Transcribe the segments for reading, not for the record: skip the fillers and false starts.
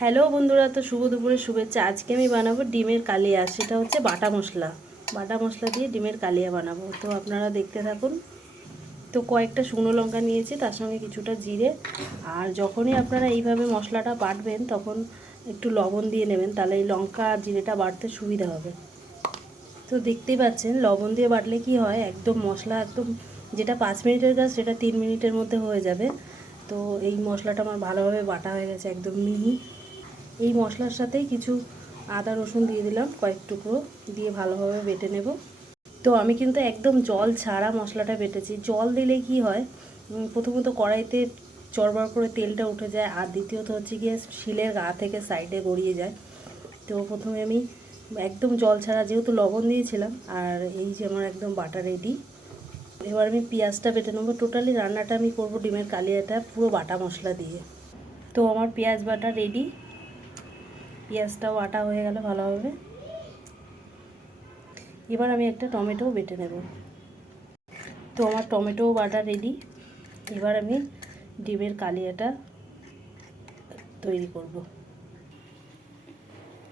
Hello বন্ধুরা, তো শুভ দুপুরের শুভেচ্ছা। আজকে আমি বানাবো ডিমের কালিয়া। সেটা হচ্ছে বাটা মশলা দিয়ে ডিমের কালিয়া বানাবো। তো আপনারা দেখতে থাকুন। তো কয়েকটা শুকনো লঙ্কা নিয়েছি, তার সঙ্গে কিছুটা জিরে। আর যখনই আপনারা এইভাবে মশলাটা বাটবেন তখন একটু লবণ দিয়ে নেবেন, তাহলে এই লঙ্কা আর জিরেটা বাটতে সুবিধা হবে। তো দেখতেই পাচ্ছেন লবণ দিয়ে বাটলে কি হয়, একদম মশলা একদম যেটা 5 মিনিটের কাজ সেটা 3 মিনিটের মধ্যে হয়ে যাবে। তো এই মশলাটা আমার ভালোভাবে বাটা হয়ে গেছে, একদম মিহি। এই মশলার সাথেই কিছু আদা রসুন দিয়ে দিলাম, কয়েক টুকরো দিয়ে ভালোভাবে বেটে নেব। তো আমি কিন্তু একদম জল ছাড়া মশলাটা বেটেছি। জল দিলে কি হয়, প্রথমত কড়াইতে চড়বড় করে তেলটা উঠে যায়, আর দ্বিতীয়ত হচ্ছে গিয়ে শিলের গা থেকে সাইডে গড়িয়ে যায়। তো প্রথমে আমি একদম জল ছাড়া, যেহেতু লবণ দিয়েছিলাম, আর এই যে আমার একদম বাটা রেডি। এবার আমি পেঁয়াজটা বেটে নেবো। টোটালি রান্নাটা আমি করবো ডিমের কালিয়াটা পুরো বাটা মশলা দিয়ে। তো আমার পেঁয়াজ বাটা রেডি, পেঁয়াজটাও বাটা হয়ে গেল ভালোভাবে। এবার আমি একটা টমেটোও বেটে নেব। তো আমার টমেটো বাটা রেডি। এবার আমি ডিমের কালিয়াটা তৈরি করব।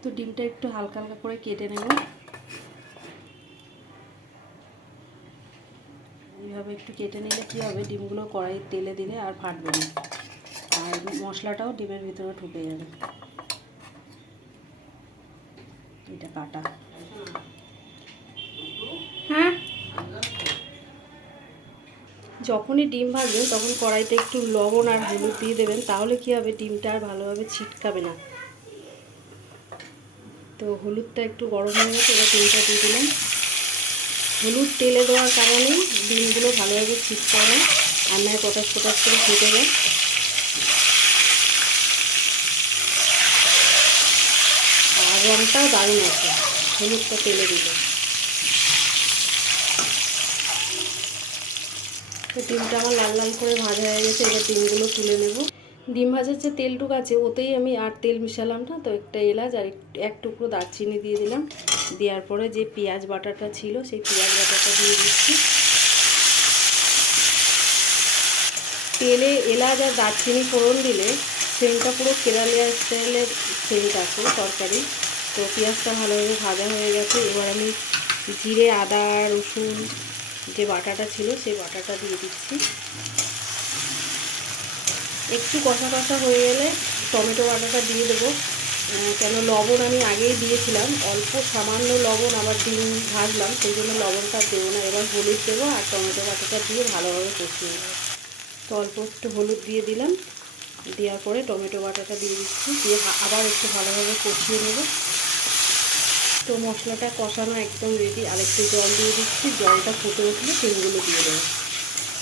তো ডিমটা একটু হালকা হালকা করে কেটে নেব। এইভাবে একটু কেটে নিলে কী হবে, ডিমগুলো কড়াইয়ের তেলে দিলে আর ফাটবে না, আর মশলাটাও ডিমের ভিতরে ঢুকে যাবে। এটা কাটা। হ্যাঁ, যখনই ডিম ভাজবেন তখন কড়াইতে একটু লবণ আর হলুদ দিয়ে দেবেন, তাহলে কী হবে, ডিমটা আর ভালোভাবে ছিটকাবে না। তো হলুদটা একটু গরম হয়ে গেছে, এবার ডিমটা দিয়ে দিলাম। হলুদ তেলে দেওয়ার কারণেই ডিমগুলো ভালোভাবে ছিটকায় না, রান্নায় পটাশ পটাশ করে ফেটে যায়। আর রঙটাও দারুণ আছে হলুদটা তেলে দিলে। তো ডিমটা আমার লাল লাল করে ভাজা হয়ে গেছে, এবার ডিমগুলো তুলে নেব। ডিম ভাজার যে তেলটুকু আছে ওতেই আমি আর তেল মিশালাম না। তো একটা এলাচ আর এক টুকরো দারচিনি দিয়ে দিলাম। দেওয়ার পরে যে পেঁয়াজ বাটাটা ছিল সেই পেঁয়াজ বাটাটা দিয়ে দিচ্ছি। তেলে এলাচ আর দারচিনি ফোড়ন দিলে সেন্টটা পুরো কেরালিয়া স্টাইলের সেন্ট আছে তরকারি। তো পেঁয়াজটা ভালোভাবে ভাজা হয়ে গেছে। এবার আমি জিরে আদা রসুন যে বাটাটা ছিল সেই বাটাটা দিয়ে দিচ্ছি। একটু কষা কষা হয়ে গেলে টমেটো বাটাটা দিয়ে দেবো। কেন লবণ আমি আগেই দিয়েছিলাম, অল্প সামান্য লবণ আবার ডিম ভাজলাম, সেই জন্য লবণটা দেবো না। এবার হলুদ দেবো আর টমেটো বাটাটা দিয়ে ভালোভাবে কষিয়ে নেবো। তো অল্প একটু হলুদ দিয়ে দিলাম, দেওয়ার পরে টমেটো বাটাটা দিয়ে দিচ্ছি, দিয়ে আবার একটু ভালোভাবে কষিয়ে নেব। তো মশলাটা কষানো একদম রেডি। আর একটু জল দিয়ে দিচ্ছি, জলটা ফুটে উঠলে ডিমগুলো দিয়ে দেবো।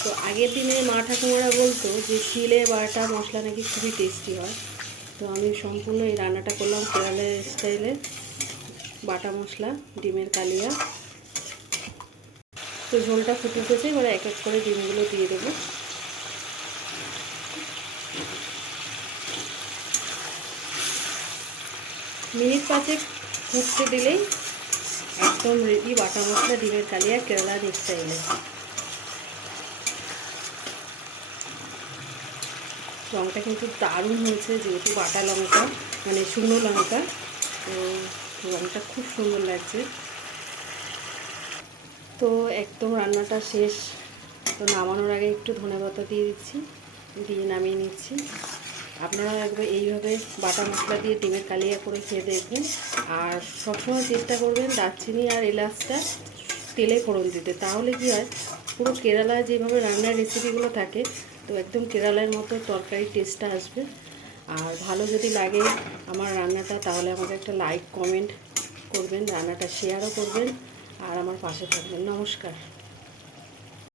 তো আগের দিনে মা ঠাকুমারা বলতো যে শিলে বাটা মশলা নাকি খুবই টেস্টি হয়। তো আমি সম্পূর্ণ এই রান্নাটা করলাম কেরালের স্টাইলে, বাটা মশলা ডিমের কালিয়া। তো ঝোলটা ফুটে উঠেছে, এবার এক এক করে ডিমগুলো দিয়ে দেবো। মিনিট 5 ফুটতে দিলেই একদম রেডি বাটা মশলা ডিমের কালিয়া কেরালার স্টাইলে। রঙটা কিন্তু দারুণ হয়েছে, যেহেতু বাটা লঙ্কা মানে শুকনো লঙ্কা, তো রঙটা খুব সুন্দর লাগছে। তো একদম রান্নাটা শেষ। তো নামানোর আগে একটু ধনেপাতা দিয়ে দিচ্ছি, দিয়ে নামিয়ে নিচ্ছি। আপনারা একবার এইভাবে বাটা মশলা দিয়ে ডিমের কালিয়া করে খেয়ে দেখবেন। আর সবসময় চেষ্টা করবেন দারচিনি আর এলাচটা তেলে ফোড়ন দিতে, তাহলে কি হয়, পুরো কেরালায় যেভাবে রান্নার রেসিপিগুলো থাকে তো একদম কেরালার মতো তরকারি টেস্টটা আসবে। আর ভালো যদি লাগে আমার রান্নাটা, তাহলে আমাকে একটা লাইক কমেন্ট করবেন, রান্নাটা শেয়ারও করবেন, আর আমার পাশে থাকবেন। নমস্কার।